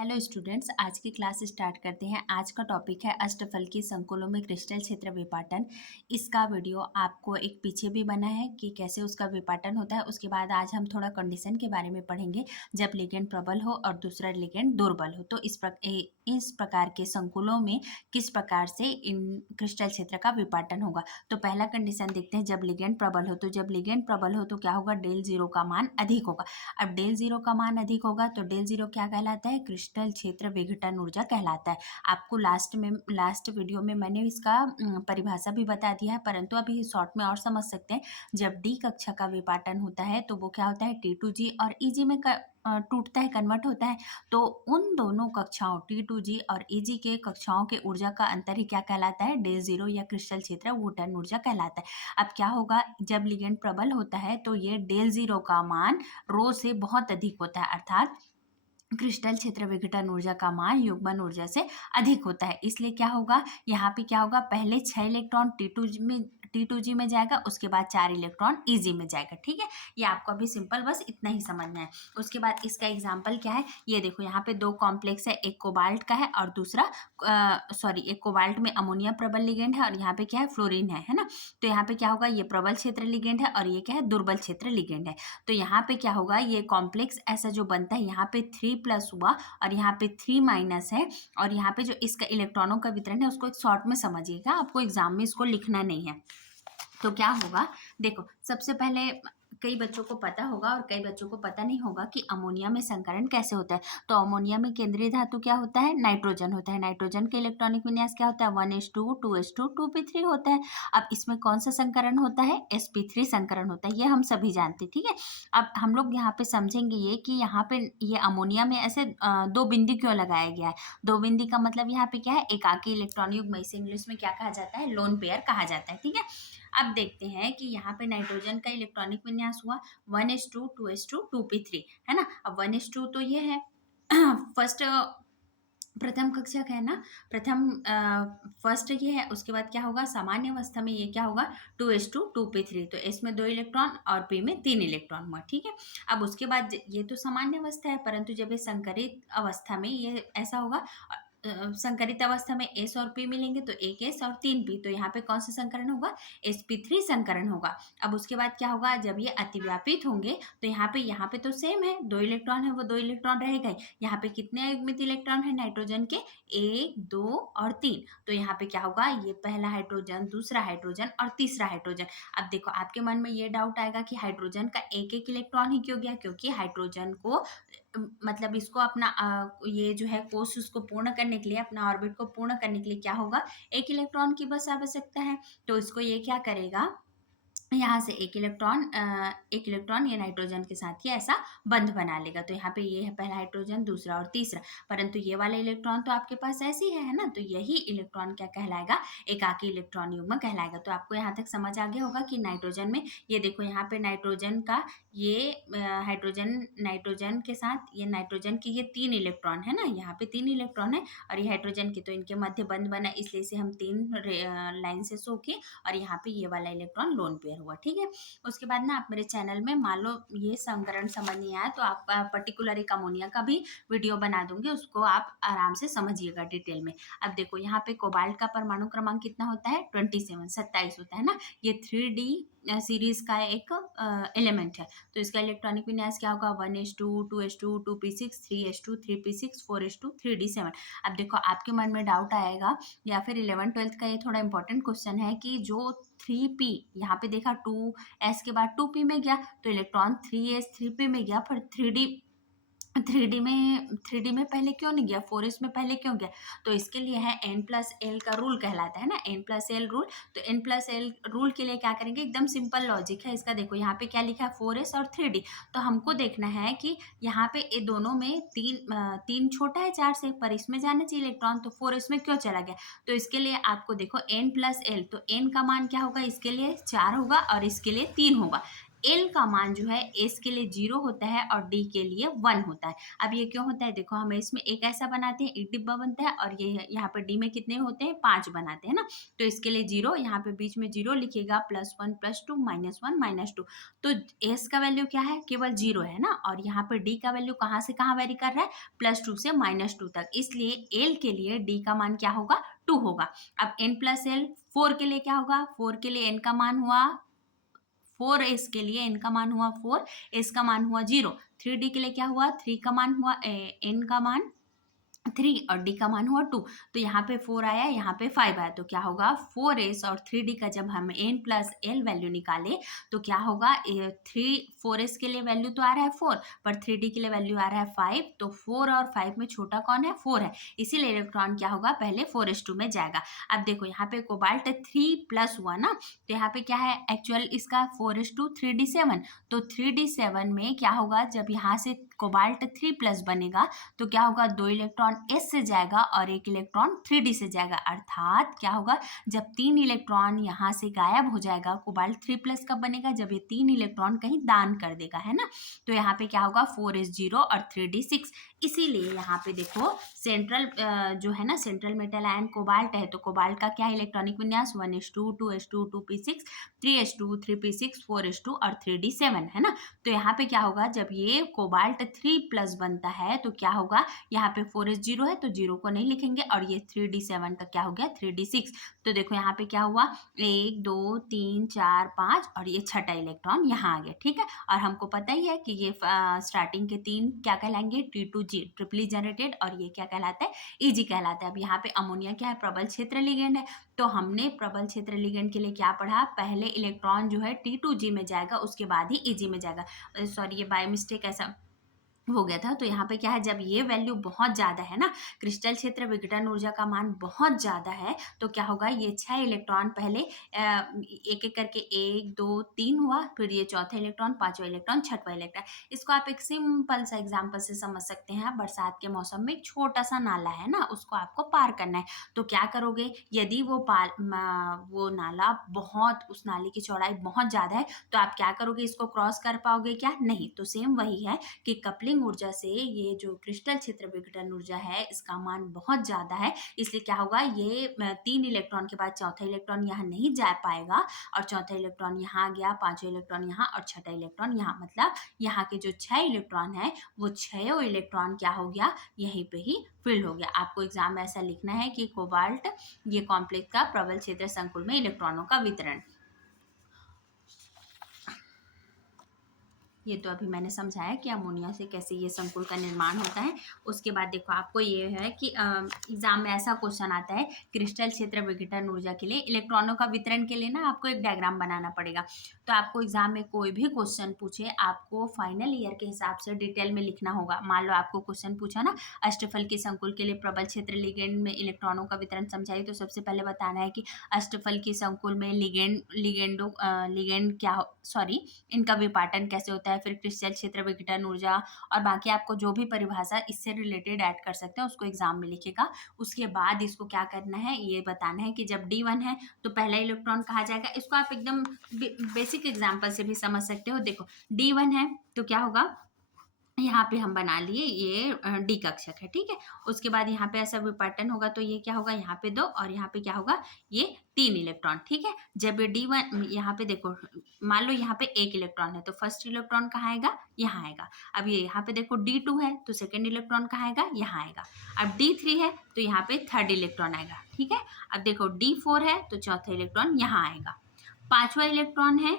Hello students, आज की class start करते हैं। आज का टॉपिक है अष्टफलकीय संकुलों में क्रिस्टल क्षेत्र विपाटन। इसका वीडियो आपको एक पीछे भी बना है कि कैसे उसका विपाटन होता है। उसके बाद आज हम थोड़ा कंडीशन के बारे में पढ़ेंगे, जब लिगेंड प्रबल हो और दूसरा लिगेंड दुर्बल हो तो इस प्रकार के संकुलों में किस प्रकार से इन क्रिस्टल क्षेत्र का विपाटन होगा। तो पहला कंडीशन देखते हैं, जब लिगेंड प्रबल हो। तो जब लिगेंड प्रबल हो तो क्या होगा, डेल जीरो का मान अधिक होगा। अब डेल जीरो का मान अधिक होगा तो डेल जीरो क्या कहलाता है, क्रिस्टल क्षेत्र विघटन ऊर्जा कहलाता है। आपको लास्ट वीडियो में मैंने इसका परिभाषा भी बता दिया है, परंतु अभी शॉर्ट में और समझ सकते हैं। जब डी कक्षा का विपाटन होता है तो वो क्या होता है, T2G और EG में टूटता है, कन्वर्ट होता है। तो उन दोनों कक्षाओं T2G और EG के कक्षाओं के ऊर्जा का अंतर ही क्या कहलाता है, डेल जीरो या क्रिस्टल क्षेत्र विघटन ऊर्जा कहलाता है। अब क्या होगा, जब लिगेंड प्रबल होता है तो ये डेल जीरो का मान रो से बहुत अधिक होता है, अर्थात क्रिस्टल क्षेत्र विघटन ऊर्जा का मान युग्मन ऊर्जा से अधिक होता है। इसलिए क्या होगा, यहाँ पे क्या होगा, पहले 6 इलेक्ट्रॉन T2G में जाएगा, उसके बाद 4 इलेक्ट्रॉन EG में जाएगा। ठीक है, ये आपको अभी सिंपल बस इतना ही समझना है। उसके बाद इसका एग्जाम्पल क्या है, ये देखो यहाँ पे दो कॉम्प्लेक्स है, एक कोबाल्ट का है और दूसरा एक कोबाल्ट में अमोनिया प्रबल लिगेंड है और यहाँ पे क्या है, फ्लोरीन है ना। तो यहाँ पे क्या होगा, ये प्रबल क्षेत्र लिगेंड है और ये क्या है, दुर्बल क्षेत्र लिगेंड है। तो यहाँ पे क्या होगा, ये कॉम्प्लेक्स ऐसा जो बनता है, यहाँ पे 3+ हुआ और यहाँ पे 3- है। और यहाँ पे जो इसका इलेक्ट्रॉनों का वितरण है उसको एक शॉर्ट में समझिएगा, आपको एग्जाम में इसको लिखना नहीं है। तो क्या होगा, देखो सबसे पहले कई बच्चों को पता होगा और कई बच्चों को पता नहीं होगा कि अमोनिया में संकरण कैसे होता है। तो अमोनिया में केंद्रीय धातु क्या होता है, नाइट्रोजन होता है। नाइट्रोजन के इलेक्ट्रॉनिक विन्यास क्या होता है, 1s2 2s2 2p3 होता है। अब इसमें कौन सा संकरण होता है, sp3 संकरण होता है, ये हम सभी जानते हैं। ठीक है, अब हम लोग यहाँ पे समझेंगे ये कि यहाँ पे ये अमोनिया में ऐसे दो बिंदी क्यों लगाया गया है। दो बिंदी का मतलब यहाँ पे क्या है, एकाकी इलेक्ट्रॉन युग्म, इसे इंग्लिश में क्या कहा जाता है, लोन पेयर कहा जाता है। ठीक है, अब देखते हैं कि यहाँ पे नाइट्रोजन का इलेक्ट्रॉनिक विन्यास हुआ 1s2 2s2 2p3 है ना। अब 1s2 तो ये है फर्स्ट प्रथम कक्षा का है ना, प्रथम फर्स्ट ये है। उसके बाद क्या होगा, सामान्य अवस्था में ये क्या होगा, 2s2 2p3। तो s में 2 इलेक्ट्रॉन और p में 3 इलेक्ट्रॉन हुआ। ठीक है, अब उसके बाद ये तो सामान्य अवस्था है, परंतु जब ये संकरित अवस्था में ये ऐसा होगा, संकरित अवस्था में s और p मिलेंगे तो एक s और 3p। तो यहाँ पे कौन सा संकरण होगा, sp3 संकरण होगा। अब उसके बाद क्या होगा, जब ये अतिव्यापित होंगे तो यहाँ पे तो सेम है, 2 इलेक्ट्रॉन है वो 2 इलेक्ट्रॉन रहेगा। यहाँ पे कितने युग्मित इलेक्ट्रॉन है नाइट्रोजन के, 1 2 और 3। तो यहाँ पे क्या होगा, ये पहला हाइड्रोजन, दूसरा हाइड्रोजन और तीसरा हाइड्रोजन। अब देखो आपके मन में ये डाउट आएगा कि हाइड्रोजन का एक एक इलेक्ट्रॉन ही क्यों गया, क्योंकि हाइड्रोजन को मतलब इसको अपना ये जो है कोष उसको पूर्ण करने के लिए, अपना ऑर्बिट को पूर्ण करने के लिए क्या होगा, एक इलेक्ट्रॉन की बस आवश्यकता है। तो इसको ये क्या करेगा, यहाँ से एक इलेक्ट्रॉन ये नाइट्रोजन के साथ ही ऐसा बंध बना लेगा। तो यहाँ पे ये है पहला हाइड्रोजन, दूसरा और तीसरा। परंतु ये वाला इलेक्ट्रॉन तो आपके पास ऐसे ही है ना, तो यही इलेक्ट्रॉन क्या कहलाएगा, एकाकी इलेक्ट्रॉन युग्म कहलाएगा। तो आपको यहाँ तक समझ आ गया होगा कि नाइट्रोजन में ये देखो, यहाँ पे नाइट्रोजन का ये नाइट्रोजन के साथ ये नाइट्रोजन के ये 3 इलेक्ट्रॉन है ना, यहाँ पे 3 इलेक्ट्रॉन है और ये हाइड्रोजन की, तो इनके मध्य बंध बना, इसलिए इसे हम 3 लाइन से शो किए और यहाँ पे ये वाला इलेक्ट्रॉन लोन पेयर हुआ। ठीक है, उसके बाद ना आप मेरे चैनल में मान लो ये संकरण समझ नहीं आया तो आप पर्टिकुलर एक अमोनिया का भी वीडियो बना दूंगी, उसको आप आराम से समझिएगा डिटेल में। अब देखो यहाँ पे कोबाल्ट का परमाणु क्रमांक कितना होता है, 27 होता है ना। ये 3D सीरीज का एक एलिमेंट है। तो इसका इलेक्ट्रॉनिक विन्यास क्या होगा, 1s2 2s2 2p6 3s2 3p6 4s2 3d7। अब देखो आपके मन में डाउट आएगा, या फिर 11th 12th का ये थोड़ा इंपॉर्टेंट क्वेश्चन है कि जो 3p यहाँ पे देखा 2s के बाद 2p में गया, तो इलेक्ट्रॉन 3s 3p में गया, पर 3D में पहले क्यों नहीं गया, 4s में पहले क्यों गया। तो इसके लिए है n+l का रूल कहलाता है ना, n+l रूल। तो n+l रूल के लिए क्या करेंगे, एकदम सिंपल लॉजिक है इसका। देखो यहाँ पे क्या लिखा है, 4s और 3D। तो हमको देखना है कि यहाँ पे ये दोनों में तीन छोटा है 4 से, पर इसमें जाना चाहिए इलेक्ट्रॉन, तो 4s में क्यों चला गया। तो इसके लिए आपको देखो n+l, तो n का मान क्या होगा, इसके लिए 4 होगा और इसके लिए 3 होगा। एल का मान जो है एस के लिए 0 होता है और डी के लिए 1 होता है। अब ये क्यों होता है, देखो हम इसमें एक ऐसा बनाते हैं, एक डिब्बा बनता है, और ये यहाँ पे डी में कितने होते हैं, 5 बनाते हैं ना। तो इसके लिए 0, यहाँ पे बीच में 0 लिखिएगा, +1 +2 -1 -2। तो एस का वैल्यू क्या है, केवल 0 है ना, और यहाँ पे डी का वैल्यू कहाँ से कहाँ वेरी कर रहा है, +2 से -2 तक, इसलिए एल के लिए डी का मान क्या होगा, 2 होगा। अब n प्लस एल, 4 के लिए क्या होगा, 4 के लिए n का मान हुआ 4, एस के लिए n का मान हुआ 4, एस का मान हुआ 0, 3d के लिए क्या हुआ, 3 का मान हुआ n का मान 3 और डी का मान हुआ 2। तो यहाँ पे 4 आया, यहाँ पे 5 आया, तो क्या होगा, 4s और 3d का जब हम n प्लस एल वैल्यू निकाले तो क्या होगा, 4s के लिए वैल्यू तो आ रहा है 4, पर 3d के लिए वैल्यू आ रहा है 5, तो 4 और 5 में छोटा कौन है, 4 है, इसीलिए इलेक्ट्रॉन क्या होगा, पहले 4s2 में जाएगा। अब देखो यहाँ पे कोबाल्ट 3 प्लस हुआ ना, तो यहाँ पे क्या है, एक्चुअल इसका 4s2 3d7, तो 3d7 में क्या होगा, जब यहाँ से कोबाल्ट 3 प्लस बनेगा तो क्या होगा, 2 इलेक्ट्रॉन एस से जाएगा और 1 इलेक्ट्रॉन 3d से जाएगा, अर्थात क्या होगा, जब 3 इलेक्ट्रॉन यहाँ से गायब हो जाएगा, कोबाल्ट 3 प्लस कब बनेगा, जब ये 3 इलेक्ट्रॉन कहीं दान कर देगा, है ना। तो यहाँ पे क्या होगा, 4s0 और 3d6। इसीलिए यहाँ पे देखो सेंट्रल जो है ना, सेंट्रल मेटल आयन कोबाल्ट है, तो कोबाल्ट का क्या इलेक्ट्रॉनिक विन्यास, 1s2 2s2 2p6 3s2 3p6 4s2 और 3d7, है ना। तो यहाँ पे क्या होगा, जब ये कोबाल्ट 3 प्लस बनता है तो क्या होगा, यहाँ पे 4s0 है तो 0 को नहीं लिखेंगे, और ये 3d7 का क्या हो गया, 3d6। तो देखो यहाँ पे क्या हुआ, 1 2 3 4 5 और ये छठा इलेक्ट्रॉन यहाँ आ गया, ठीक है। और हमको पता ही है कि ये स्टार्टिंग के 3 क्या कहलाएंगे, T2G ट्रिपली जनरेटेड, और ये क्या कहलाता है, EG कहलाता है। अब यहाँ पे अमोनिया क्या है, प्रबल क्षेत्र लिगेंड है, तो हमने प्रबल क्षेत्र लिगेंड के लिए क्या पढ़ा, पहले इलेक्ट्रॉन जो है T2G में जाएगा, उसके बाद ही EG में जाएगा। सॉरी, ये बाय मिस्टेक ऐसा हो गया था। तो यहाँ पे क्या है, जब ये वैल्यू बहुत ज़्यादा है ना, क्रिस्टल क्षेत्र विघटन ऊर्जा का मान बहुत ज़्यादा है, तो क्या होगा, ये 6 इलेक्ट्रॉन पहले एक एक करके 1 2 3 हुआ, फिर ये चौथा इलेक्ट्रॉन, पांचवा इलेक्ट्रॉन, छठवा इलेक्ट्रॉन। इसको आप एक सिंपल सा एग्जाम्पल से समझ सकते हैं। बरसात के मौसम में एक छोटा सा नाला है ना, उसको आपको पार करना है, तो क्या करोगे, यदि वो नाला बहुत, उस नाले की चौड़ाई बहुत ज़्यादा है, तो आप क्या करोगे, इसको क्रॉस कर पाओगे क्या, नहीं। तो सेम वही है कि कपलिंग ऊर्जा से ये जो क्रिस्टल क्षेत्र विघटन ऊर्जा है, इसका मान बहुत ज़्यादा है, इसलिए क्या होगा, ये 3 इलेक्ट्रॉन के बाद चौथा इलेक्ट्रॉन यहाँ नहीं जा पाएगा, और चौथा इलेक्ट्रॉन यहाँ आ गया, पांचवा इलेक्ट्रॉन यहाँ, और छठा इलेक्ट्रॉन यहाँ, मतलब यहाँ के जो 6 इलेक्ट्रॉन है, वो 6 इलेक्ट्रॉन क्या हो गया, यहीं पे ही फिल हो गया। आपको एग्जाम में ऐसा लिखना है कि कोबाल्ट ये कॉम्प्लेक्स का प्रबल क्षेत्र संकुल में इलेक्ट्रॉनों का वितरण। ये तो अभी मैंने समझाया कि अमोनिया से कैसे ये संकुल का निर्माण होता है। उसके बाद देखो आपको ये है कि एग्जाम में ऐसा क्वेश्चन आता है, क्रिस्टल क्षेत्र विघटन ऊर्जा के लिए इलेक्ट्रॉनों का वितरण के लिए ना आपको एक डायग्राम बनाना पड़ेगा। तो आपको एग्जाम में कोई भी क्वेश्चन पूछे, आपको फाइनल ईयर के हिसाब से डिटेल में लिखना होगा। मान लो आपको क्वेश्चन पूछा ना, अष्टफल के संकुल के लिए प्रबल क्षेत्र लिगेंड में इलेक्ट्रॉनों का वितरण समझाइए, तो सबसे पहले बताना है कि अष्टफल के संकुल में लिगेंड क्या, सॉरी, इनका विपाटन कैसे होता है, फिर क्रिस्टल क्षेत्र विघटन ऊर्जा, और बाकी आपको जो भी परिभाषा इससे रिलेटेड ऐड कर सकते हैं उसको एग्जाम में लिखेगा। उसके बाद इसको क्या करना है, ये बताना है कि जब D1 है तो पहला इलेक्ट्रॉन कहाँ जाएगा। इसको आप एकदम बेसिक एग्जाम्पल से भी समझ सकते हो। देखो D1 है तो क्या होगा, यहाँ पे हम बना लिए ये डी कक्षक है, ठीक है। उसके बाद यहाँ पे ऐसा विपाटन होगा तो ये क्या होगा, यहाँ पे 2 और यहाँ पे क्या होगा, ये 3 इलेक्ट्रॉन, ठीक है। जब ये D1, यहाँ पे देखो, मान लो यहाँ पे 1 इलेक्ट्रॉन है तो फर्स्ट इलेक्ट्रॉन कहाँ आएगा, यहाँ आएगा। अब ये यहाँ पे देखो D2 है तो सेकेंड इलेक्ट्रॉन कहाँ आएगा, यहाँ आएगा। अब D3 है तो यहाँ पे थर्ड इलेक्ट्रॉन आएगा, ठीक है। अब देखो D4 है तो चौथा इलेक्ट्रॉन यहाँ आएगा। पांचवा इलेक्ट्रॉन है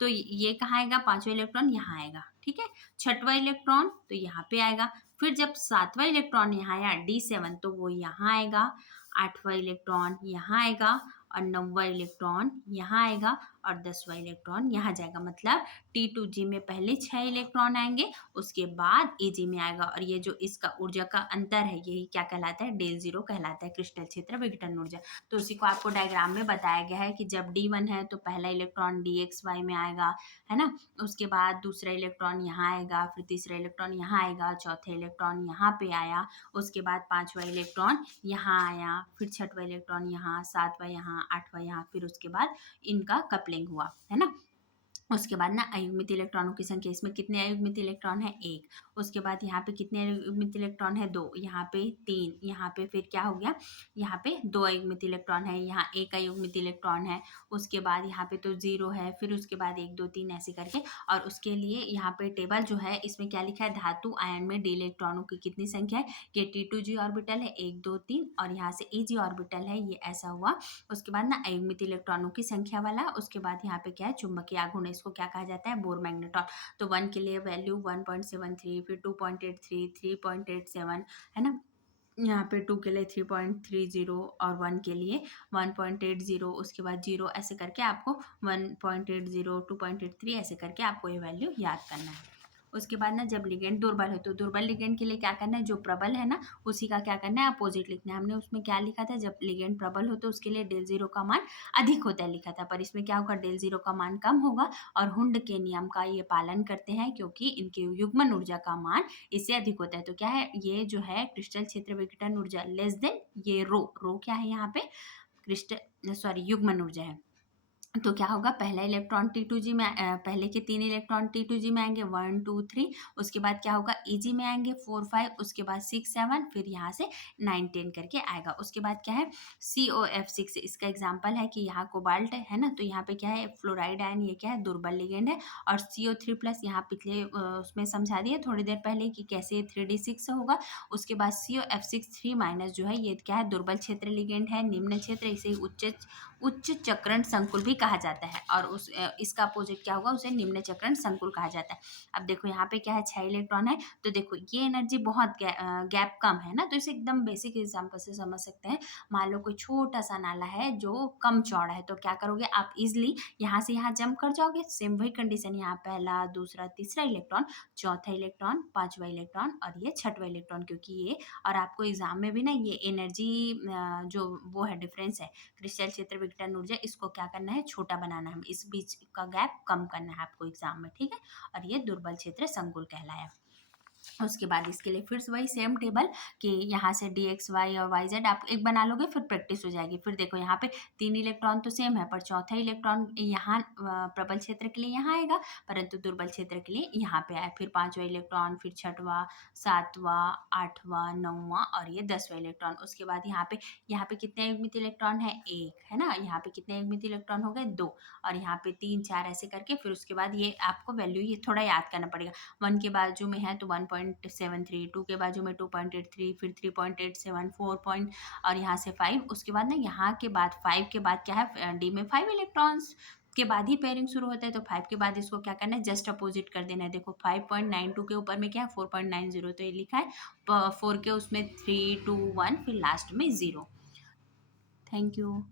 तो ये कहाँ आएगा, पांचवा इलेक्ट्रॉन यहाँ आएगा, ठीक है। छठवां इलेक्ट्रॉन तो यहाँ पे आएगा। फिर जब सातवां इलेक्ट्रॉन यहाँ आया D7 तो वो यहाँ आएगा। आठवां इलेक्ट्रॉन यहाँ आएगा, और नौवां इलेक्ट्रॉन यहाँ आएगा, और 10वां इलेक्ट्रॉन यहाँ जाएगा। मतलब T2G में पहले 6 इलेक्ट्रॉन आएंगे, उसके बाद EG में आएगा, और ये जो इसका ऊर्जा का अंतर है यही क्या कहलाता है, del0 कहलाता है, क्रिस्टल क्षेत्र विघटन ऊर्जा। तो उसी को आपको डायग्राम में बताया गया है कि जब D1 है तो पहला इलेक्ट्रॉन DXY में आएगा, है ना। उसके बाद दूसरा इलेक्ट्रॉन यहाँ आएगा, फिर तीसरा इलेक्ट्रॉन यहाँ आएगा, चौथा इलेक्ट्रॉन यहाँ पे आया, उसके बाद पांचवा इलेक्ट्रॉन यहाँ आया, फिर छठवां इलेक्ट्रॉन यहाँ, सातवां यहाँ, आठवां यहाँ, फिर उसके बाद इनका कपलिंग हुआ, है ना। उसके बाद ना अयुग्मित इलेक्ट्रॉनों की संख्या, इसमें कितने अयुग्मित इलेक्ट्रॉन है? एक। उसके बाद यहाँ पे कितने अयुग्मित इलेक्ट्रॉन है? दो। यहाँ पे तीन। यहाँ पे फिर क्या हो गया? यहाँ पे दो अयुग्मित इलेक्ट्रॉन है, यहाँ एक अयुग्मित इलेक्ट्रॉन है। उसके बाद यहाँ पे तो जीरो है, फिर उसके बाद एक दो तीन ऐसे करके। और उसके लिए यहाँ पे टेबल जो है इसमें क्या लिखा है? धातु आयन में डी इलेक्ट्रॉनों की कितनी संख्या है? ये T2G ऑर्बिटल है, एक दो तीन, और यहाँ से Eg ऑर्बिटल है, ये ऐसा हुआ। उसके बाद ना अयुग्मित इलेक्ट्रॉनों की संख्या वाला। उसके बाद यहाँ पे क्या है? चुंबकीय आघूर्ण, इसको क्या कहा जाता है? Bore magnetron. तो 1 के लिए वैल्यू 1.73, फिर 2.83, 3.87, है ना। यहाँ पे 2 के लिए 3.30 और 1 के लिए 1.80, उसके बाद 0 ऐसे करके आपको 1.80, 2.83 ऐसे करके आपको ये वैल्यू याद करना है। उसके बाद ना जब लिगेंड दुर्बल हो तो दुर्बल लिगेंड के लिए क्या करना है? जो प्रबल है ना उसी का क्या करना है? अपोजिट लिखना है। हमने उसमें क्या लिखा था? जब लिगेंड प्रबल हो तो उसके लिए डेल जीरो का मान अधिक होता है लिखा था, पर इसमें क्या होगा? डेल जीरो का मान कम होगा। और हुंड के नियम का ये पालन करते हैं क्योंकि इनकी युग्मन ऊर्जा का मान इससे अधिक होता है। तो क्या है? ये जो है क्रिस्टल क्षेत्र विघटन ऊर्जा लेस देन ये रो क्या है यहाँ पे? क्रिस्टल सॉरी युग्मन ऊर्जा है। तो क्या होगा? पहला इलेक्ट्रॉन T2G में पहले के तीन इलेक्ट्रॉन T2G में आएंगे 1 2 3। उसके बाद क्या होगा? Eg में आएंगे 4 5, उसके बाद 6 7, फिर यहाँ से 9 10 करके आएगा। उसके बाद क्या है? COF6, इसका एग्जाम्पल है कि यहाँ कोबाल्ट है ना, तो यहाँ पे क्या है? फ्लोराइड आयन, ये क्या है? दुर्बल लिगेंड है। और CO3+, यहाँ पिछले उसमें समझा दिया थोड़ी देर पहले कि कैसे 3D6 होगा। उसके बाद COF6 3- जो है ये क्या है? दुर्बल क्षेत्र लिगेंड है, निम्न क्षेत्र, इसे उच्च चक्रण संकुल भी कहा जाता है। और इसका अपोजिट क्या होगा? उसे निम्न चक्रण संकुल कहा जाता है। अब देखो यहाँ पे क्या है? 6 इलेक्ट्रॉन है, तो देखो ये एनर्जी बहुत गैप कम है ना, तो इसे एकदम बेसिक एग्जांपल से समझ सकते हैं। मान लो कोई छोटा सा नाला है जो कम चौड़ा है, तो क्या करोगे आप? इजिली यहाँ से यहाँ जंप कर जाओगे। सेम वही कंडीशन, यहाँ पहला दूसरा तीसरा इलेक्ट्रॉन, चौथा इलेक्ट्रॉन, पांचवा इलेक्ट्रॉन और ये छठवा इलेक्ट्रॉन, क्योंकि ये, और आपको एग्जाम में भी ना ये एनर्जी जो वो है डिफरेंस है क्रिस्टल क्षेत्र विघटन ऊर्जा, इसको क्या करना है? छोटा बनाना है, इस बीच का गैप कम करना है आपको एग्जाम में, ठीक है। और ये दुर्बल क्षेत्र संकुल कहलाया। उसके बाद इसके लिए फिर से वही सेम टेबल कि यहाँ से DXY और YZ आप एक बना लोगे, फिर प्रैक्टिस हो जाएगी। फिर देखो यहाँ पे तीन इलेक्ट्रॉन तो सेम है, पर चौथा इलेक्ट्रॉन यहाँ प्रबल क्षेत्र के लिए यहाँ आएगा, परंतु दुर्बल क्षेत्र के लिए यहाँ पे आए। फिर पांचवा इलेक्ट्रॉन, फिर छठवा, सातवां, आठवां, नौवां और ये 10वां इलेक्ट्रॉन। उसके बाद यहाँ पे कितने युग्मित इलेक्ट्रॉन है? एक, है ना। यहाँ पे कितने युग्मित इलेक्ट्रॉन हो गए? दो। और यहाँ पे 3 4 ऐसे करके, फिर उसके बाद ये आपको वैल्यू ये थोड़ा याद करना पड़ेगा। 1 के बाजू में है तो 1.73, 2 के बाजू में 2.83, फिर 3.87, 4 पॉइंट, और यहाँ से 5। उसके बाद ना यहाँ के बाद 5 के बाद क्या है? डी में 5 इलेक्ट्रॉन्स के बाद ही पेयरिंग शुरू होता है, तो 5 के बाद इसको क्या करना है? जस्ट अपोजिट कर देना है। देखो 5.92 के ऊपर में क्या है? 4.90, तो ये लिखा है 4 के उसमें 3 2 1, फिर लास्ट में 0। Thank you.